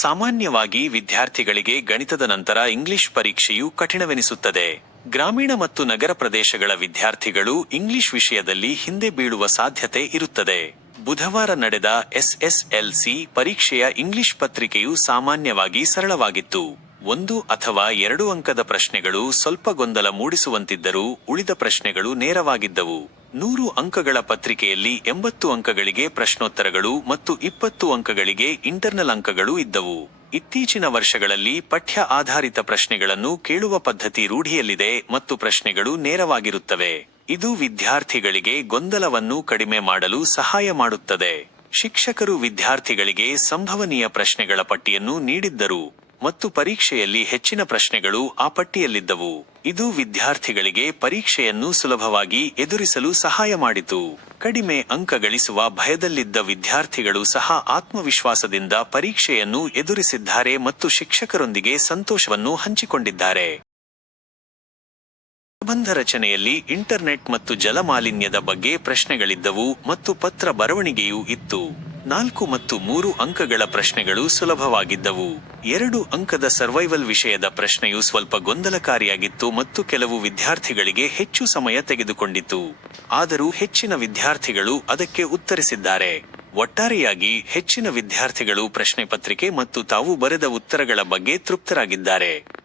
ಸಾಮಾನ್ಯವಾಗಿ ವಿದ್ಯಾರ್ಥಿಗಳಿಗೆ ಗಣಿತದ ನಂತರ ಇಂಗ್ಲಿಷ್ ಪರೀಕ್ಷೆಯು ಕಠಿಣವೆನಿಸುತ್ತದೆ. ಗ್ರಾಮೀಣ ಮತ್ತು ನಗರ ಪ್ರದೇಶಗಳ ವಿದ್ಯಾರ್ಥಿಗಳು ಇಂಗ್ಲಿಷ್ ವಿಷಯದಲ್ಲಿ ಹಿಂದೆ ಬೀಳುವ ಸಾಧ್ಯತೆ ಇರುತ್ತದೆ. ಬುಧವಾರ ನಡೆದ ಎಸ್ಎಸ್ಎಲ್ಸಿ ಪರೀಕ್ಷೆಯ ಇಂಗ್ಲಿಷ್ ಪತ್ರಿಕೆಯು ಸಾಮಾನ್ಯವಾಗಿ ಸರಳವಾಗಿತ್ತು. ಒಂದು ಅಥವಾ ಎರಡು ಅಂಕದ ಪ್ರಶ್ನೆಗಳು ಸ್ವಲ್ಪ ಗೊಂದಲ ಮೂಡಿಸುವಂತಿದ್ದರೂ ಉಳಿದ ಪ್ರಶ್ನೆಗಳು ನೇರವಾಗಿದ್ದವು. ನೂರು ಅಂಕಗಳ ಪತ್ರಿಕೆಯಲ್ಲಿ ಎಂಬತ್ತು ಅಂಕಗಳಿಗೆ ಪ್ರಶ್ನೋತ್ತರಗಳು ಮತ್ತು ಇಪ್ಪತ್ತು ಅಂಕಗಳಿಗೆ ಇಂಟರ್ನಲ್ ಅಂಕಗಳು ಇದ್ದವು. ಇತ್ತೀಚಿನ ವರ್ಷಗಳಲ್ಲಿ ಪಠ್ಯ ಆಧಾರಿತ ಪ್ರಶ್ನೆಗಳನ್ನು ಕೇಳುವ ಪದ್ಧತಿ ರೂಢಿಯಲ್ಲಿದೆ ಮತ್ತು ಪ್ರಶ್ನೆಗಳು ನೇರವಾಗಿರುತ್ತವೆ. ಇದು ವಿದ್ಯಾರ್ಥಿಗಳಿಗೆ ಗೊಂದಲವನ್ನು ಕಡಿಮೆ ಮಾಡಲು ಸಹಾಯ ಮಾಡುತ್ತದೆ. ಶಿಕ್ಷಕರು ವಿದ್ಯಾರ್ಥಿಗಳಿಗೆ ಸಂಭವನೀಯ ಪ್ರಶ್ನೆಗಳ ಪಟ್ಟಿಯನ್ನು ನೀಡಿದ್ದರು. ಮತ್ತು ಪರೀಕ್ಷೆಯಲ್ಲಿ ಹೆಚ್ಚಿನ ಪ್ರಶ್ನೆಗಳು ಆ ಪಟ್ಟಿಯಲ್ಲಿದ್ದವು. ಇದು ವಿದ್ಯಾರ್ಥಿಗಳಿಗೆ ಪರೀಕ್ಷೆಯನ್ನು ಸುಲಭವಾಗಿ ಎದುರಿಸಲು ಸಹಾಯ ಮಾಡಿತು. ಕಡಿಮೆ ಅಂಕ ಗಳಿಸುವ ಭಯದಲ್ಲಿದ್ದ ವಿದ್ಯಾರ್ಥಿಗಳು ಸಹ ಆತ್ಮವಿಶ್ವಾಸದಿಂದ ಪರೀಕ್ಷೆಯನ್ನು ಎದುರಿಸಿದ್ದಾರೆ ಮತ್ತು ಶಿಕ್ಷಕರೊಂದಿಗೆ ಸಂತೋಷವನ್ನು ಹಂಚಿಕೊಂಡಿದ್ದಾರೆ. ಪ್ರಬಂಧ ರಚನೆಯಲ್ಲಿ ಇಂಟರ್ನೆಟ್ ಮತ್ತು ಜಲಮಾಲಿನ್ಯದ ಬಗ್ಗೆ ಪ್ರಶ್ನೆಗಳಿದ್ದವು ಮತ್ತು ಪತ್ರ ಬರವಣಿಗೆಯೂ ಇತ್ತು. ನಾಲ್ಕು ಮತ್ತು ಮೂರು ಅಂಕಗಳ ಪ್ರಶ್ನೆಗಳು ಸುಲಭವಾಗಿದ್ದವು. ಎರಡು ಅಂಕದ ಸರ್ವೈವಲ್ ವಿಷಯದ ಪ್ರಶ್ನೆಯು ಸ್ವಲ್ಪ ಗೊಂದಲಕಾರಿಯಾಗಿತ್ತು ಮತ್ತು ಕೆಲವು ವಿದ್ಯಾರ್ಥಿಗಳಿಗೆ ಹೆಚ್ಚು ಸಮಯ ತೆಗೆದುಕೊಂಡಿತು. ಆದರೂ ಹೆಚ್ಚಿನ ವಿದ್ಯಾರ್ಥಿಗಳು ಅದಕ್ಕೆ ಉತ್ತರಿಸಿದ್ದಾರೆ. ಒಟ್ಟಾರೆಯಾಗಿ, ಹೆಚ್ಚಿನ ವಿದ್ಯಾರ್ಥಿಗಳು ಪ್ರಶ್ನೆ ಪತ್ರಿಕೆ ಮತ್ತು ತಾವು ಬರೆದ ಉತ್ತರಗಳ ಬಗ್ಗೆ ತೃಪ್ತರಾಗಿದ್ದಾರೆ.